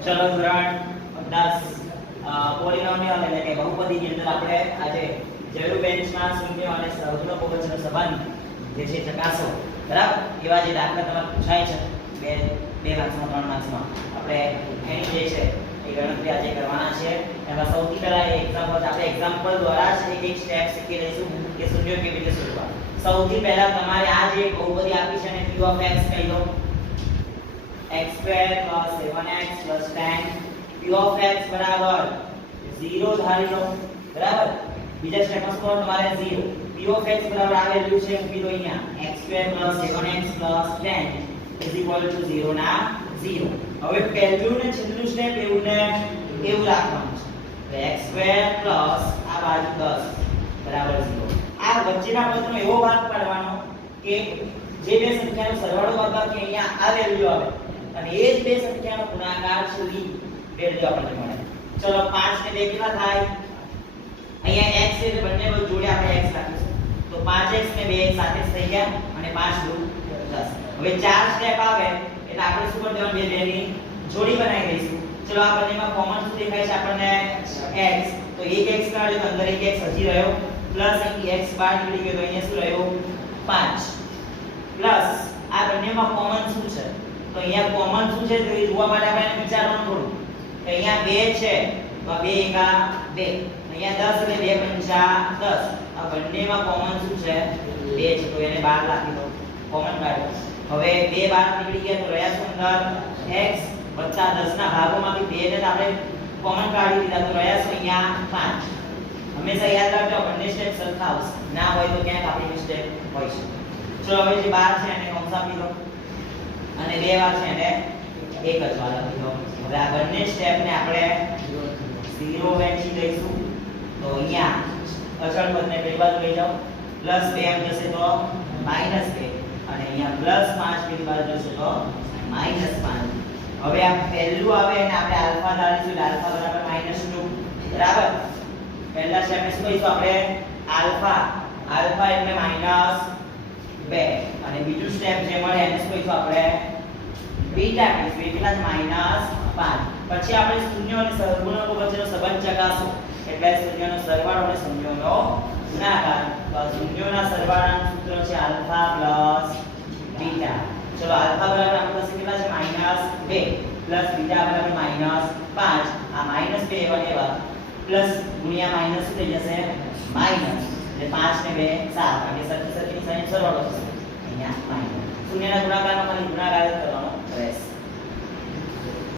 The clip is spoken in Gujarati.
ચલો ધોરણ 10 પોલિનોમિયલ એટલે કે બહુપદીની અંદર આપણે આજે જરૂર બેન્ચમાં શૂન્ય અને સહગુણક બહુવચનનો સંબંધ જે છે ચકાસો બરાબર એવા જે દાખલા તમારે પૂછાય છે બે માર્ક્સમાં 3 માર્ક્સમાં આપણે એની જે છે એ ગણતરી આજે કરવાના છે એમાં સૌથી પહેલા એક્ઝામ્પલ દ્વારા જ એક સ્ટેપ શીખી લઈશું કે શૂન્ય કેવી રીતે શોધવા સૌથી પહેલા તમારે આ જે બહુપદી આપી છે ને q of x કહી દો x² + 7x + 10 q of x બરાબર 0 ધારી લો બરાબર બીજા સ્ટેપમાં સ્કોર તમારે 0 p of x બરાબર આ વેલ્યુ છે મૂકી દો અહીંયા x² + 7x + 10 0 ના 0 હવે પહેલું ને છેલ્લું સ્ટેપ એવું રાખવાનું છે x² + આ બાજુ 10 બરાબર 0 આ વચ્ચેના પદનો એવો ભાગ પાડવાનો કે જે બે સંખ્યાનો સરવાળો બાદબાકી અહીંયા આ વેલ્યુ આવે અને એ જ બે સંખ્યાનો ગુણાકાર સુધી વેલ્યુ આપણને મળે ચલો 5 ને 2 કેટલા થાય અહીંયા x છે બંને જોડે આપણે x રાખીશું તો 5x ને 2 સાથે થઈ ગયા અને 5 દુ 10 હવે ચાર સ્ટેપ આવે એટલે આપણે શું કરી દેવાનું બે ની જોડી બનાવી દઈશું ચલો આ બંનેમાં કોમન શું દેખાય છે આપણને x તો એક x કાઢ્યો તો અંદર એક x હજી રહ્યો પ્લસ અહીં x બહાર નીકળી ગયો તો અહીંયા શું રહ્યો 5 પ્લસ આ બંનેમાં કોમન શું છે તો અહીંયા કોમન શું છે તો એ જોવા માટે આપણે વિચારવાનું થોડું કે અહીંયા 2 છે તો 2 એકા 2 અહીંયા 10 એટલે 2 પંચા 10 આ બંનેમાં કોમન શું છે 2 છે તો એને બહાર રાખી દો કોમન કાઢો હવે 2 બહાર નીકળી ગયા તો રહ્યા શું અંદર x 10 ના ભાગોમાંથી 2 ને આપણે કોમન કાઢી દીધા તો રહ્યા શું અહીંયા 5 હંમેશા યાદ રાખજો બંને સ્ટેપ સરખા આવશે ના હોય તો ક્યાંક આપણી મિસ્ટેક હોય છે ચલો હવે જે 12 છે એને કૌંસ આપી દો અને 2 વાર છે એને એક જ વાર આપી દો હવે આ બંને સ્ટેપ ને આપણે 0 વેચી દઈશું તો અહીંયા અચળ પદને બે બાજુ લઈ જાઓ +2 આમ જશે તો -2 અને અહીંયા +5 બીજી બાજુ જશે તો -5 હવે આ પહેલું આવે એને આપણે આલ્ફા ધારીશું આલ્ફા બરાબર -2 બરાબર પહેલા સ્ટેપને શું કહીશું આપણે આલ્ફા એટલે -2 અને બીજું સ્ટેપ જે મળે એને શું કહીશું આપણે બીટા કહીશું એટલા જ -5 પછી આપણે શૂન્ય અને સહગુણકો વચ્ચેનો સંબંધ ચકાસો એટલે શૂન્યનો સરવાળો અને શૂન્યનો ગુણાકાર તો શૂન્યોના સરવાળાનું સૂત્ર છે આલ્ફા + બીટા ચલો આલ્ફા બરાબર આપણી પાસે કેટલા છે -2 પ્લસ બીટા બરાબર -5 આ -2 એવા પ્લસ ગુણ્યા માઈનસ શું થઈ જશે માઈનસ એટલે 5 ને 2 7 એટલે સરખી સાઈન સરવાળો થશે અહીંયા માઈનસ શૂન્યના ગુણાકારનો ખાલી ગુણાકાર જ કરવાનો રહેશે